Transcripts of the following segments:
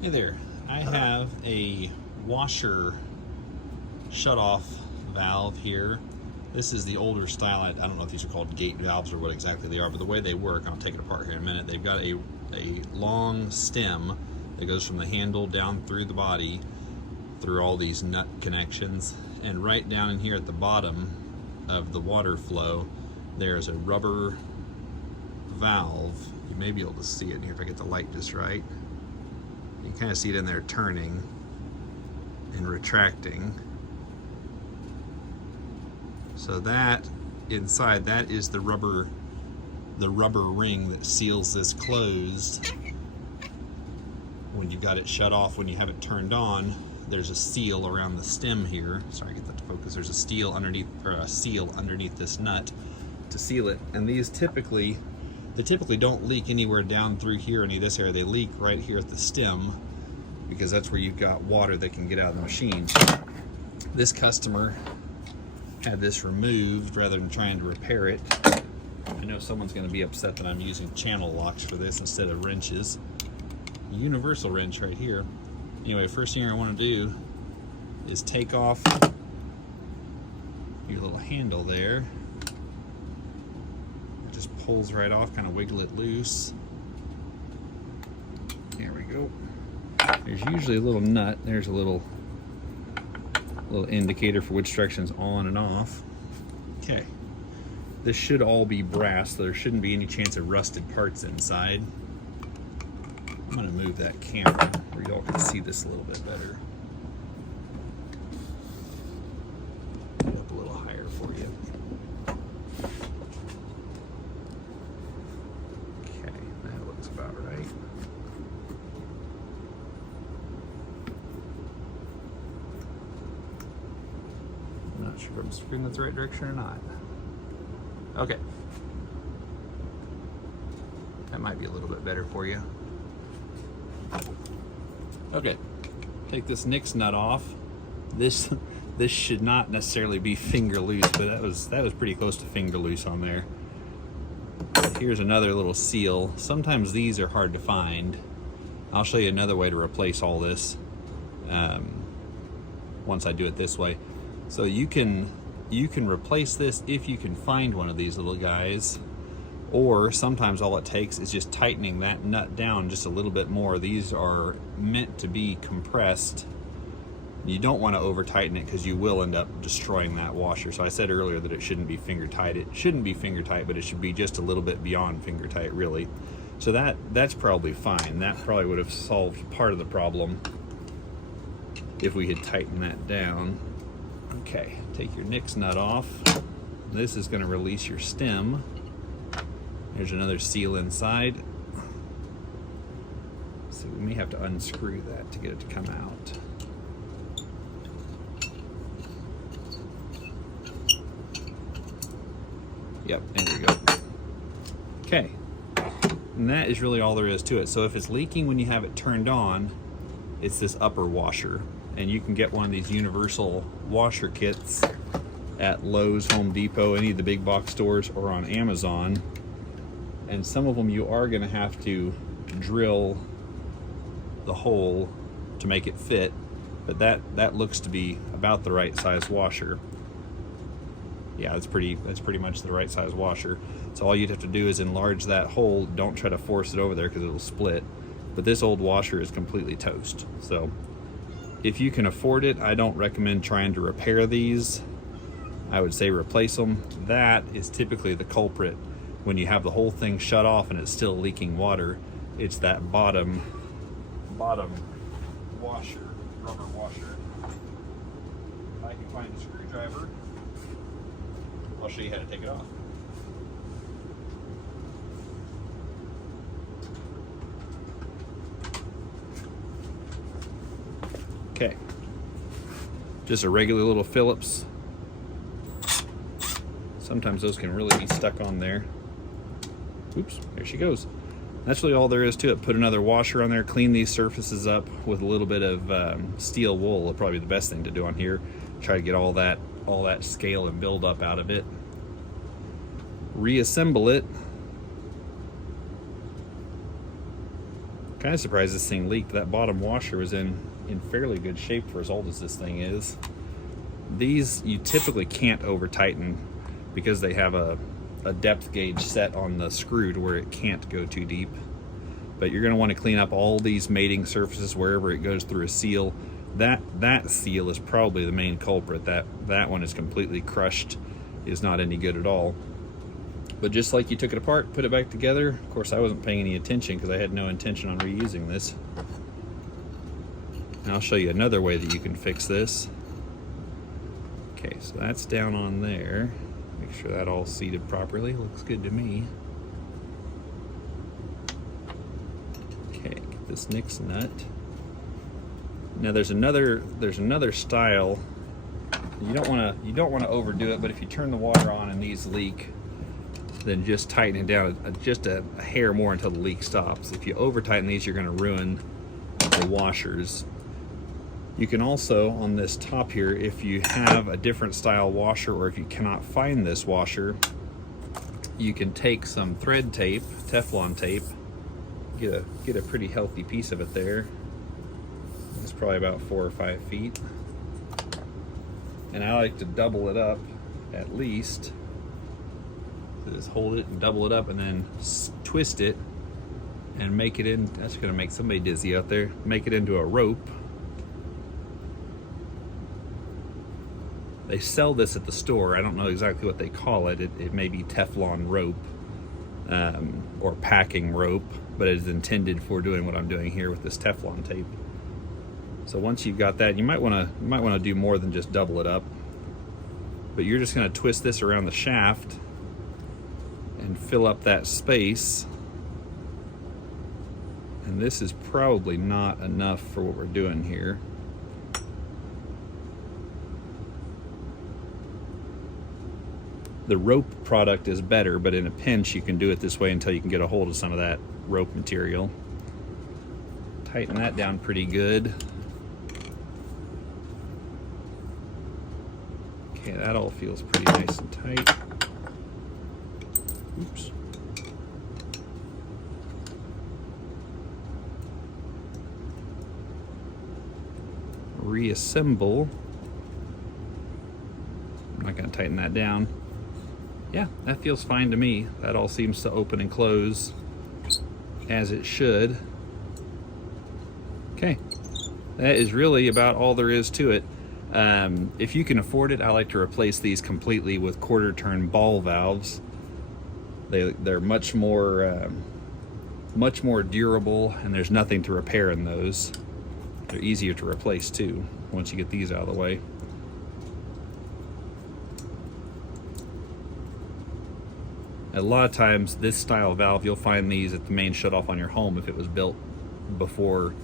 Hey there, I have a washer shut-off valve here. This is the older style. I don't know if these are called gate valves or what exactly they are, but the way they work, I'll take it apart here in a minute. They've got a long stem that goes from the handle down through the body, through all these nut connections, and right down in here at the bottom of the water flow, there's a rubber valve. You may be able to see it in here if I get the light just right. You kind of see it in there turning and retracting. So that inside, that is the rubber ring that seals this closed. When you've got it shut off, when you have it turned on, there's a seal around the stem here. Sorry, get that to focus. There's a seal underneath this nut to seal it. And these typically don't leak anywhere down through here, any of this area. They leak right here at the stem because that's where you've got water that can get out of the machine. This customer had this removed rather than trying to repair it. I know someone's going to be upset that I'm using channel locks for this instead of wrenches. A universal wrench right here. Anyway, first thing I want to do is take off your little handle there. Just pulls right off, kind of wiggle it loose. There we go. There's usually a little nut. There's a little indicator for which direction's on and off. Okay. This should all be brass, so there shouldn't be any chance of rusted parts inside. I'm gonna move that camera where y'all can see this a little bit better. Put it up a little higher for you. About right. I'm not sure if I'm screwing this the right direction or not. Okay. That might be a little bit better for you. Okay. Take this Nix nut off. This should not necessarily be finger loose, but that was pretty close to finger loose on there. Here's another little seal. Sometimes these are hard to find. I'll show you another way to replace all this once I do it this way. So you can replace this if you can find one of these little guys, or sometimes all it takes is just tightening that nut down just a little bit more. These are meant to be compressed. You don't want to over tighten it because you will end up destroying that washer. So I said earlier that it shouldn't be finger tight. It shouldn't be finger tight, but it should be just a little bit beyond finger tight, really. So that's probably fine. That probably would have solved part of the problem if we had tightened that down. Okay, take your Nix nut off. This is going to release your stem. There's another seal inside. So we may have to unscrew that to get it to come out. Yep, there we go. Okay, and that is really all there is to it. So if it's leaking when you have it turned on, it's this upper washer. And you can get one of these universal washer kits at Lowe's, Home Depot, any of the big box stores, or on Amazon. And some of them you are going to have to drill the hole to make it fit, but that looks to be about the right size washer. Yeah, that's pretty much the right size washer. So all you'd have to do is enlarge that hole. Don't try to force it over there because it'll split. But this old washer is completely toast. So if you can afford it, I don't recommend trying to repair these. I would say replace them. That is typically the culprit when you have the whole thing shut off and it's still leaking water. It's that bottom washer, rubber washer. If I can find a screwdriver, I'll show you how to take it off. Okay, just a regular little Phillips. Sometimes those can really be stuck on there. Oops, there she goes. That's really all there is to it. Put another washer on there, clean these surfaces up with a little bit of steel wool. Will probably be the best thing to do on here. Try to get all that scale and build up out of it. Reassemble it Kind of surprised this thing leaked. That bottom washer was in fairly good shape for as old as this thing is. These you typically can't over tighten because they have a depth gauge set on the screw to where it can't go too deep. But you're going to want to clean up all these mating surfaces wherever it goes through a seal. That seal is probably the main culprit. That one is completely crushed, is not any good at all. But just like you took it apart, put it back together. Of course, I wasn't paying any attention because I had no intention on reusing this. And I'll show you another way that you can fix this. Okay, so that's down on there. Make sure that all seated properly. Looks good to me. Okay, get this Nix nut. Now there's another style. You don't want to overdo it, but if you turn the water on and these leak, then just tighten it down just a hair more until the leak stops. If you over tighten these, you're going to ruin the washers. You can also, on this top here, if you have a different style washer or if you cannot find this washer, you can take some thread tape, Teflon tape, get a pretty healthy piece of it there. It's probably about 4 or 5 feet. And I like to double it up at least. So just hold it and double it up and then twist it and make it in. That's going to make somebody dizzy out there. Make it into a rope. They sell this at the store. I don't know exactly what they call it. It may be Teflon rope or packing rope, but it is intended for doing what I'm doing here with this Teflon tape. So once you've got that, you might want to do more than just double it up. But you're just going to twist this around the shaft and fill up that space. And this is probably not enough for what we're doing here. The rope product is better, but in a pinch you can do it this way until you can get a hold of some of that rope material. Tighten that down pretty good. Okay, that all feels pretty nice and tight. Oops. Reassemble. I'm not going to tighten that down. Yeah, that feels fine to me. That all seems to open and close as it should. Okay, that is really about all there is to it. If you can afford it, I like to replace these completely with quarter turn ball valves. They're much more durable, and there's nothing to repair in those. They're easier to replace too once you get these out of the way. A lot of times this style valve, you'll find these at the main shutoff on your home if it was built before,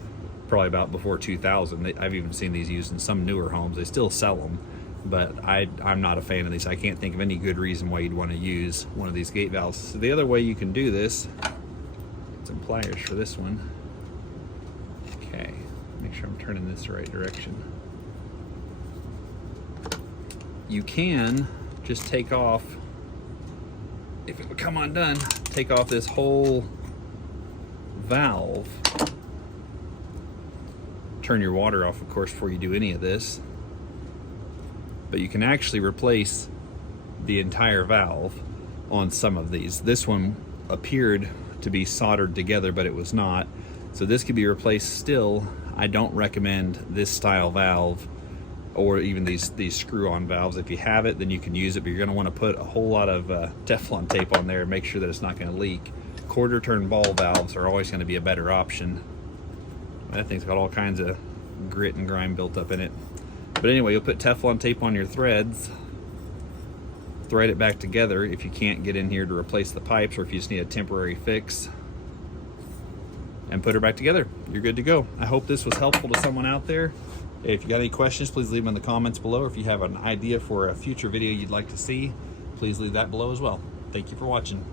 probably about before 2000. I've even seen these used in some newer homes. They still sell them, but I'm not a fan of these. I can't think of any good reason why you'd want to use one of these gate valves. So the other way you can do this, get some pliers for this one. Okay, make sure I'm turning this the right direction. You can just take off, if it would come undone, take off this whole valve. Turn your water off, of course, before you do any of this. But you can actually replace the entire valve on some of these. This one appeared to be soldered together, but it was not. So this could be replaced still. I don't recommend this style valve or even these screw-on valves. If you have it, then you can use it, but you're going to want to put a whole lot of Teflon tape on there and make sure that it's not going to leak. Quarter turn ball valves are always going to be a better option. That thing's got all kinds of grit and grime built up in it. But anyway, you'll put Teflon tape on your threads, thread it back together if you can't get in here to replace the pipes, or if you just need a temporary fix, and put her back together. You're good to go. I hope this was helpful to someone out there. If you got any questions, please leave them in the comments below. If you have an idea for a future video you'd like to see, please leave that below as well. Thank you for watching.